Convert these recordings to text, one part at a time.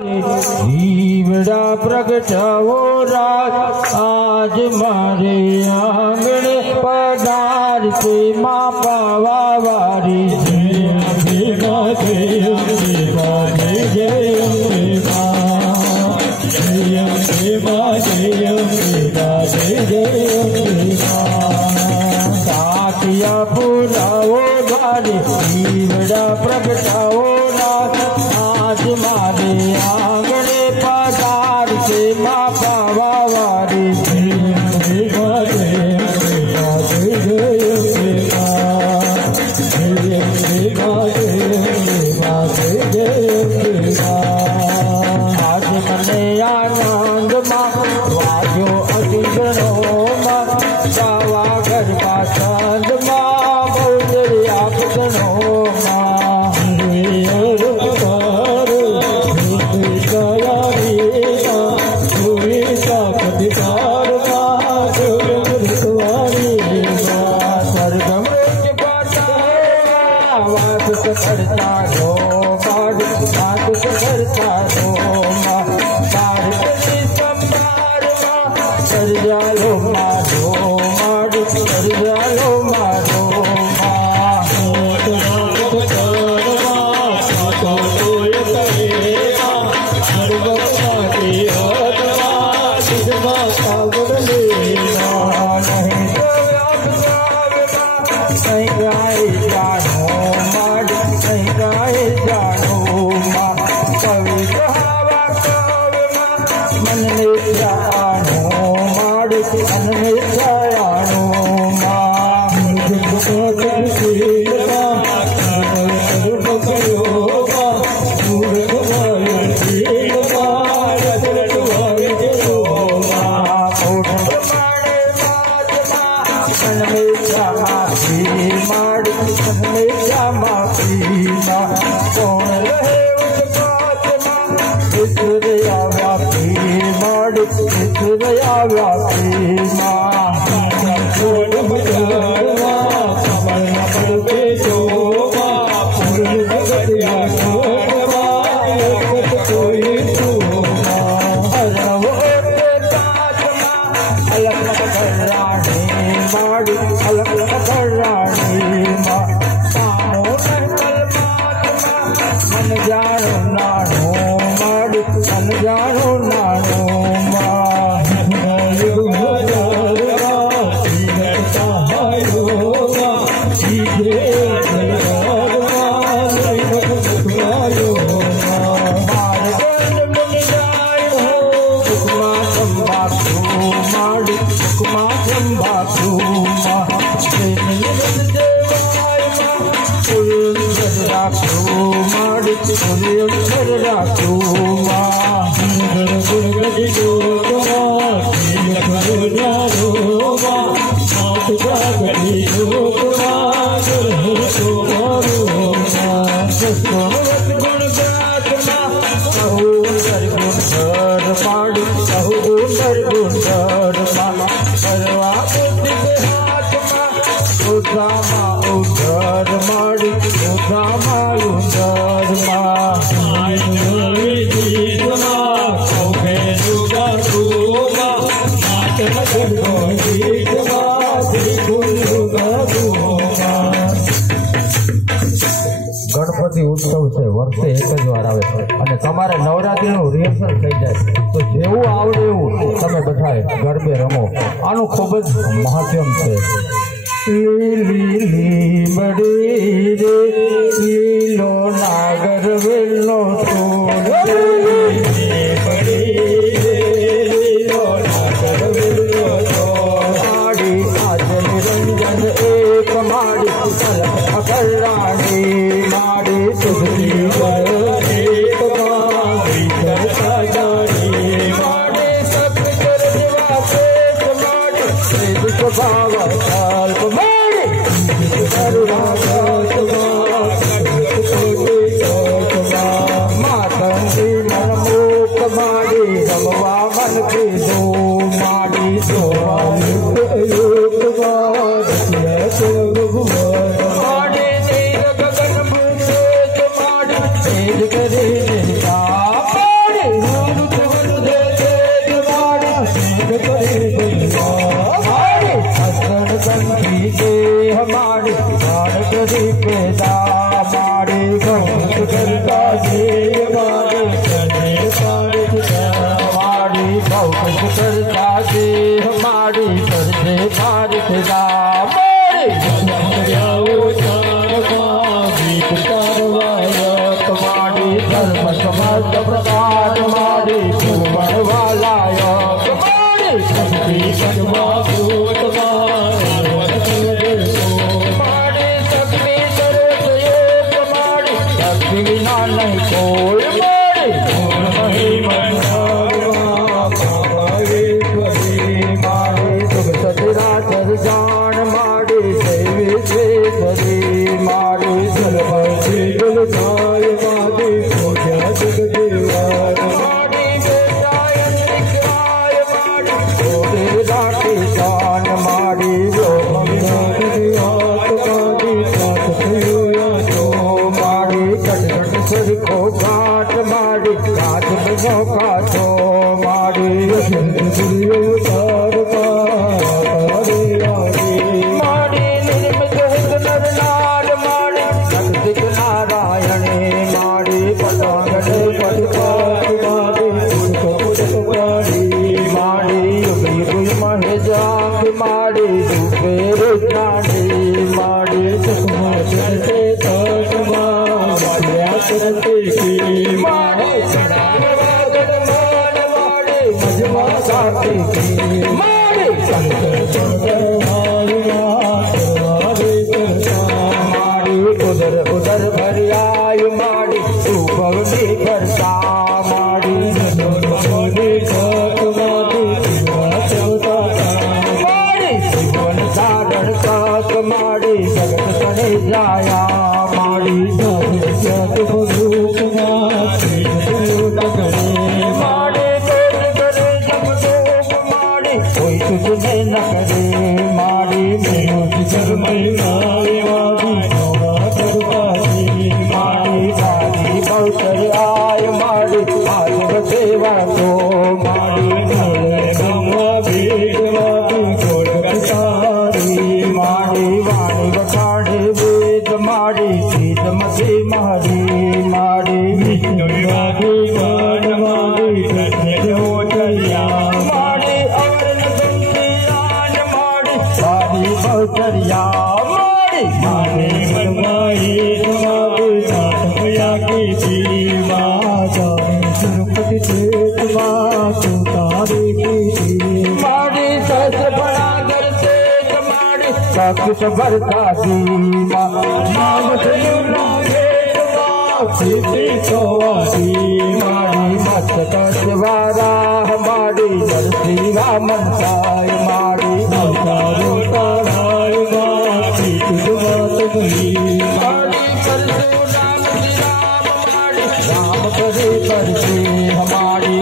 जीवड़ा प्रगटाओ रात आज मारे आंगण पधार से माँ पावा वारी साथिया बुलाओ गाड़ी जीवड़ा प्रगटाओ रात आज मारे आंगण पधार से माँ पावा वारी आज मने आनंद माँ वाजो अतिगणो माँ बावा गरबा चंद माँ बहुतरी आप गणो करता रो बात करता रो संभार कर जालो मारो कर जालो मारो गणपति उत्सव से वर्षे एक ज वार आवे अने तमारे नवरात्रिनुं रिहर्सल थई जाय तो जेवुं आवडे एवुं तमे बधाए गरबे रमो आनुं खूब ज महत्व छे। लीली बड़ी रे लीलो नागर वेलो तोड़ माड़ी काज बिनो काचो माड़ी माड़ी निर्मित नर नार माड़ी जगदिक नारायण माड़ी पटांगड़े माड़ी युग युग महेजांग माड़ी रूपे रुद्राणी माड़ी उधर उधर भरियाय माड़ी तू भवनी करता माड़ी जीवन साधन काक माड़ी जगत कने जाया माड़ी कोई तुझे न करे माड़ी माड़ी बहुतर आय माड़ी माधव सेवा तो माड़ी माड़ी वाणी बखाड़े वेद माड़ी चीज मसी माड़ी माड़ी बहुतरिया माड़ी माड़ी माड़ी सहस्र बड़ा करते माड़ी कुछ भरता दी माड़ी मस्त शिवारा माड़ी श्री रामन साय माड़ी राम करे करके हमारी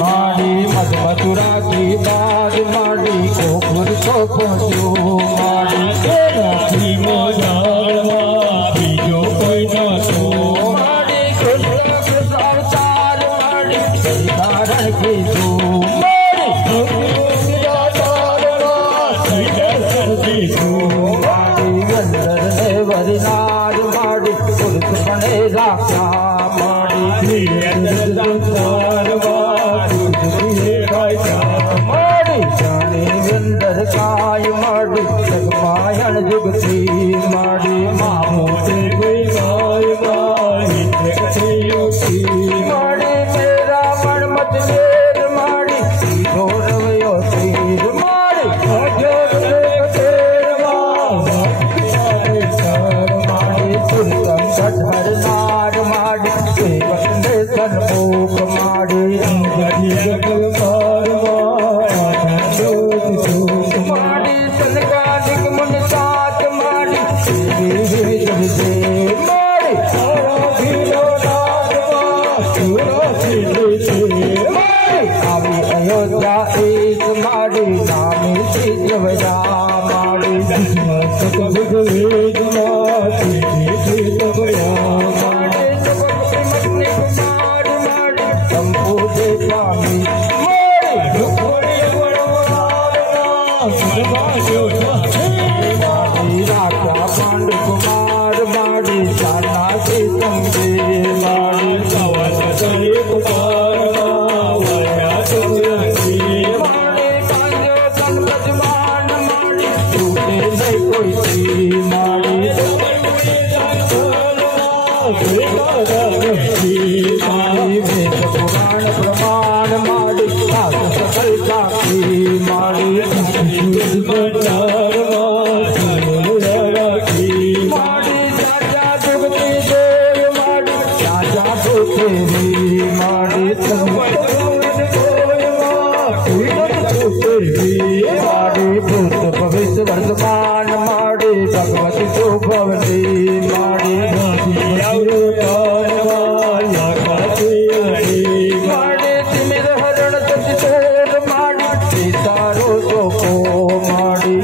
माड़ी मध मथुरा की बात माड़ी गोपुर को पहुँचो माड़ी बीजो कोई न तो माड़ी कृष्ण अवतार माड़ी धारण की दो वरनार माड़ी पुरुष बने राखा माड़ी माड़ी जाने विंदर काय माड़ी जगमायण जुगती माड़ी मामो माड़ी मेरा मन मत मेर माड़ी गौरव तीर माड़ी हर नार माड़ी सेवक ने सन्मुख माड़ी माड़ी सनकादिक मुन सात माड़ी माड़ी आवी अयोध्या एक माड़ी नामी सिद्धवजा माड़ी राजा पांडु कुमार माड़ी जाना से संगे माड़ी पुराण प्रमाण माड़ी सकल साक्षी माड़ी माड़ी राजा जुगती देव माड़ी राजा तेरी माड़ी माड़ी भूत भविष्य वर्तमान माड़ी भगवती तो भवती माड़ी माड़ी तिमिर हरण तोर माड़ी सीतारो तो को माड़ी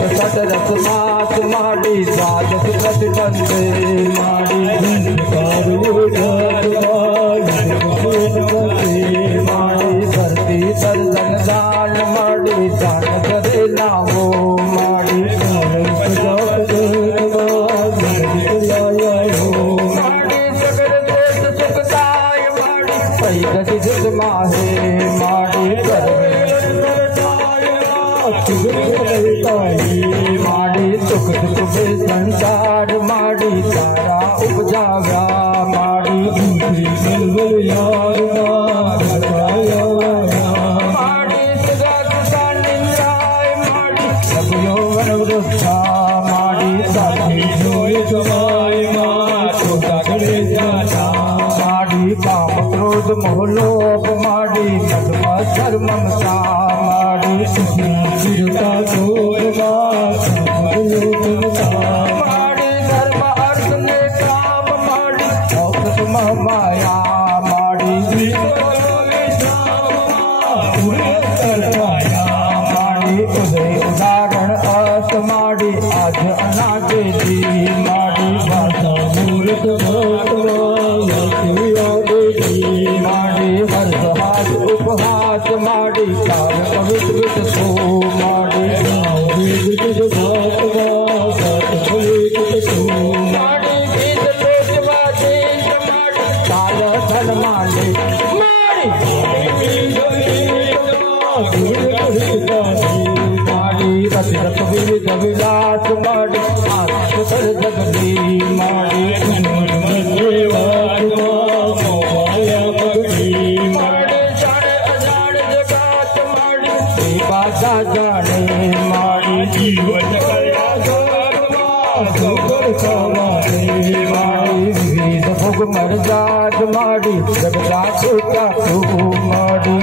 सतरस मास माड़ी द्वादश प्रतिबंधे माड़ी माड़ी धरती दर्शन दान माड़ी दान करे नामो माड़ी माहे माड़ी माड़ी सुख दुख में संसार माड़ी तारा उपजाव्या माड़ी माड़ी सदा सदा निंदाय माड़ी सब यौवन वृक्षा माड़ी साथी जोय जमाय माड़ी काम क्रोध मोह लोभ माड़ी मधुमा धर्म ममता माड़ी चिरता माड़ी धर्म अर्थ ने काम माड़ी औसत माया माड़ी माड़ी उदय उदाहरण अर्थ माड़ी आज अनागे दी माड़ी भाषा मूर्त माड़ी हर्ष हाथ उपहास माड़ी काल पवित्र सो माड़ी माड़ी गीत लोचवा देश माड़ी काल धन माले माड़ी माड़ी रतिरत विविध विलास माड़ी आस जगदी माड़ी जाने माड़ी जीवन माड़ी विविध भोग मर जात माड़ी जगदात का तू माड़ी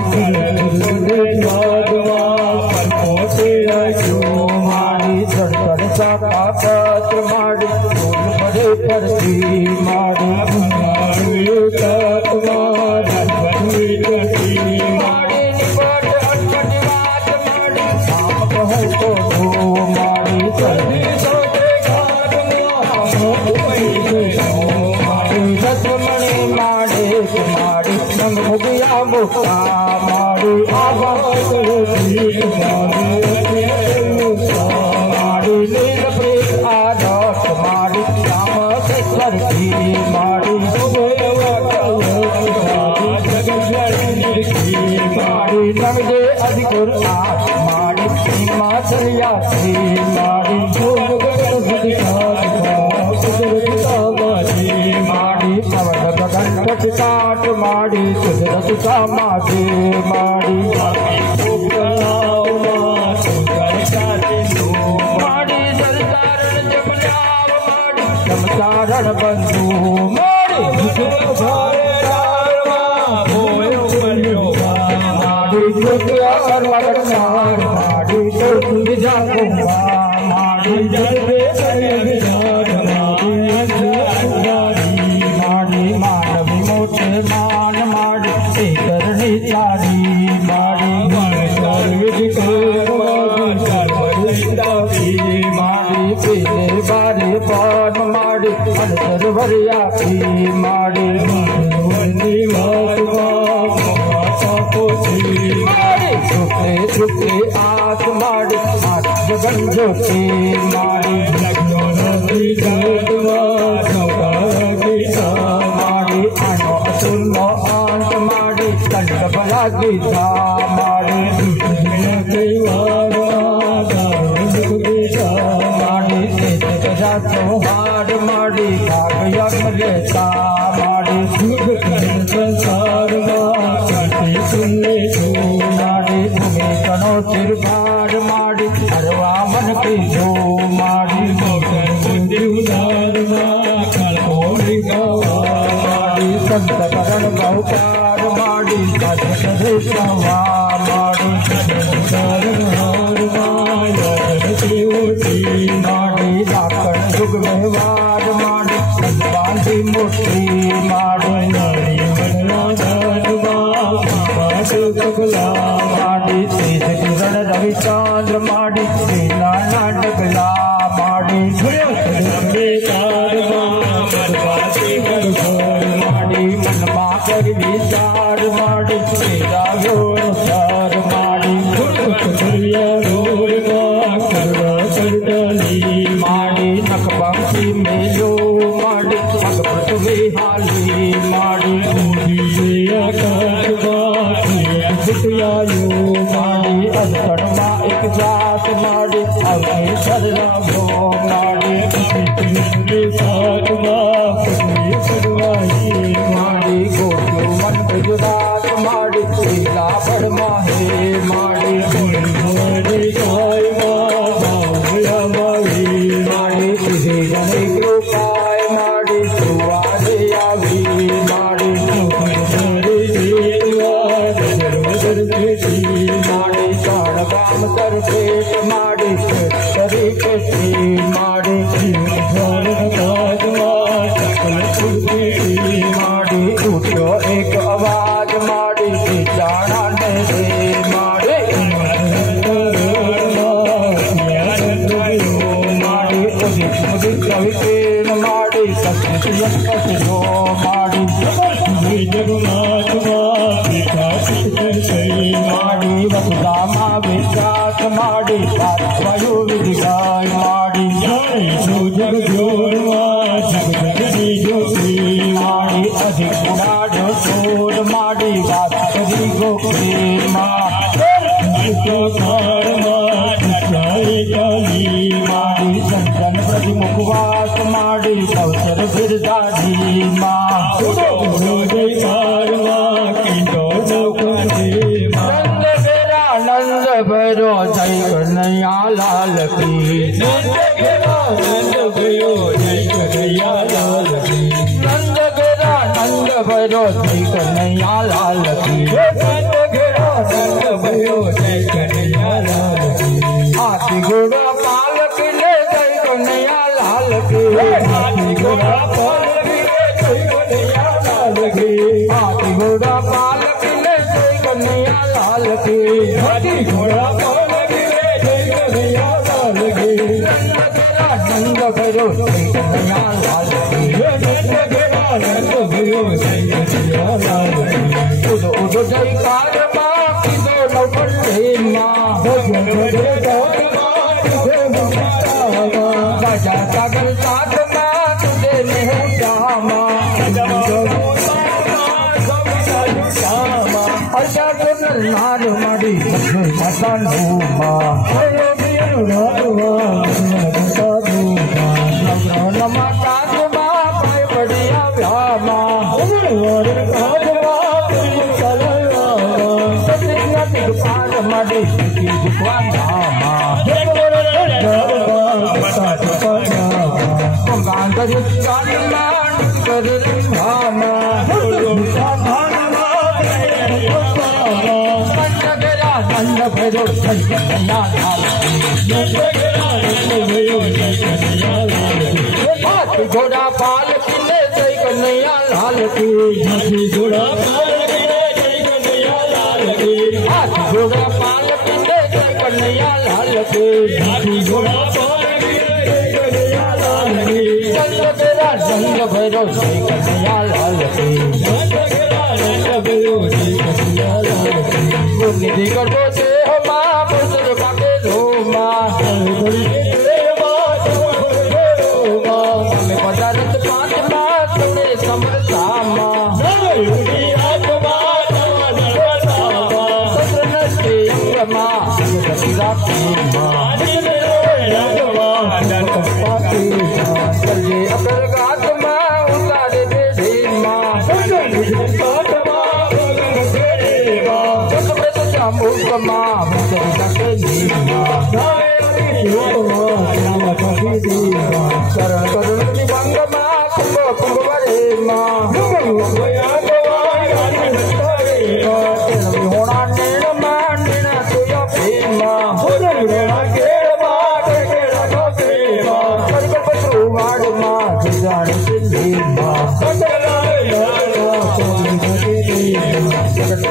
माड़ी चढ़ सा पापत माड़ी फूल बड़े परती माड़ी मुक्ता माड़ी माड़ी नील प्रीत आदर्श माड़ी श्याम शेखर की माड़ी माड़ी नवजे अधिकुर आठ माड़ी हिमाचलिया थी माड़ी माड़ी पवन गगन काट माड़ी सुधरत समाधि माड़ी माड़ी सरकारण जपनाव माड़ी चमचारण बंधु माड़ी माड़ी माड़ी माड़ी मानव मोटे मान माड़ी करनी चारी माड़ी माड़ी पीले बारे पान माड़ी अंतर भरिया की माड़ी झुके झुके आस माड़ी आस जगन ज्योति माड़ी माड़ी आनो सुनो आंत माड़ी कंठ बला गीता माड़ी माड़ी सोहार माड़ी भाग यज्ञ लेता माड़ी संसार माड़ी तुम्हें कनो सिर भार माड़ी हरवा मन की जो माड़ी माड़ी संत करण बहुकार माड़ी सवा माड़ी माड़ी लाकड़ युग व्यवहार माड़ी बांधी मूर्ति माड़ी माड़ी तेज किरण रवि चांद्र माड़ी નાના ડગલા માડી માડી મનમાં કરવી ચાર માડી તેરા ગોર ચાર માડી માડી નખ પંખી મેલો માડી પગ પૃથ્વી હાલી માડી माड़ी अधकड़मा एक जात माड़ी अग्नि सरला भो माड़ी माड़ी गोटू मन गुजरात माड़ी लीला बड़मा हे माड़ी माड़ी तुझे जने कृपाय माड़ी सुवादे आवी माड़ी माड़ी चाड़वाम कर पेट माड़ी तरीके से माड़ी माड़ी उठो एक आवाज माड़ी जाना नहीं माड़ी माड़ी कवि प्रेम माड़ी सत्यो माड़ी माड़ी वसुदामा विश्वास माड़ी वायु विधिगाय माड़ी माड़ी अधिक उड़ाड़ो सोर माड़ी वास्तरी गोपी माड़ी संजन प्रति मुखवास माड़ी कौशल गिरदारी माँ नंद भैरो जय कन्हैया लाल की नंद भैरो जय कन्हैया लाल की नंद भैरो जय कन्हैया लाल की नंद भैरो जय कन्हैया लाल की हाथी घोड़ा पाल की ले जय कन्हैया लाल की हाथी घोड़ा पाल की ले जय कन्हैया लाल की हाथी घोड़ा पाल की ले जय कन्हैया लाल की हाथी घोड़ा पाल की ले जय कन्हैया लाल की नंद भैरो जय कन्हैया लाल की नंद भैरो जय कन्हैया लाल की उद उद जयकार माँ की दो नौकटे माँ बजा सागर साथ माँ तुझे नहीं जामा अच्छा सुनर नार माड़ी माता नूमा माता नूमा पाए बढ़िया व्यामा माड़ी नंद भैरो जय कन्हैया लाल हाथी घोड़ा पाल किले जय कन्हैया लाल की हाथी घोड़ा पाल किले जय कन्हैया लाल की हाथी घोड़ा पाल किले जय कन्हैया लाल की हाथी घोड़ा पाल किले जय कन्हैया लाल की चंद तेरा नंद भैरो जय कन्हैया लाल की निधि कर दो दे हो माँ पुत्र बाके दो माँ हमें पदार्थ पांच माँ तुम्हें समरता माँ चलिए अगर गात माँ उतारे दे दे माँ मूर्खमा शरण करुण भंगमा कुंभ कुंभरे माँ होना नेण माँ नेण तुया प्रेमा वाड़ माँ जान सिंधी माँ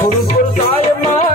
पुरुष पुरुषाय माँ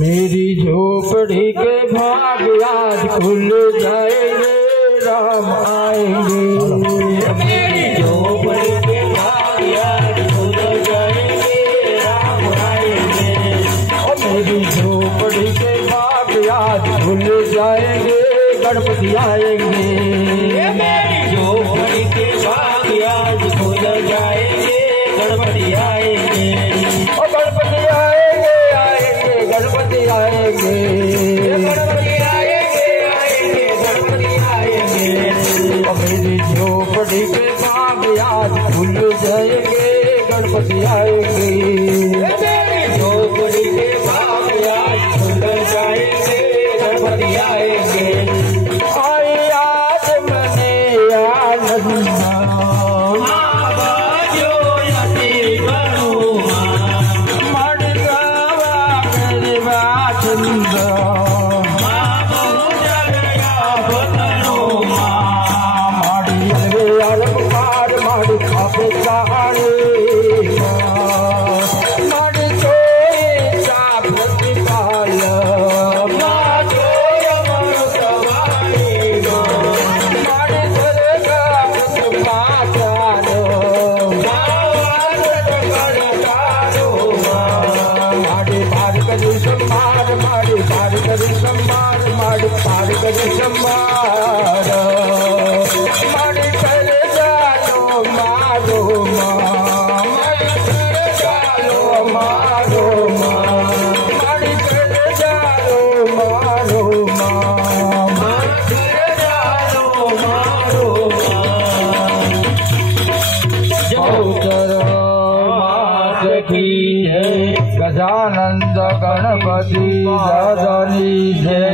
मेरी झोपड़ी के भाग आज खुल जाएंगे, राम आएंगे। मेरी झोपड़ी के भाग आज खुल जाएंगे, राम आएंगे। और मेरी झोपड़ी के भाग आज खुल जाएंगे, गणपति आएंगे। मेरी झोपड़ी के भाग आज खुल जाएंगे, गणपति आएंगे। और गणपति आएंगे, आएंगे, गणपति आएंगे, गणपति आएंगे, आएंगे, गणपति आएंगे। और मेरी झोपड़ी के भाग आज खुल जाएंगे, गणपति आएंगे। मेरी झोपड़ी के भाग आज खुल जाएंगे, गणपति आएंगे। आई आज मने आनंद गजानंद गणपति दादानी जय।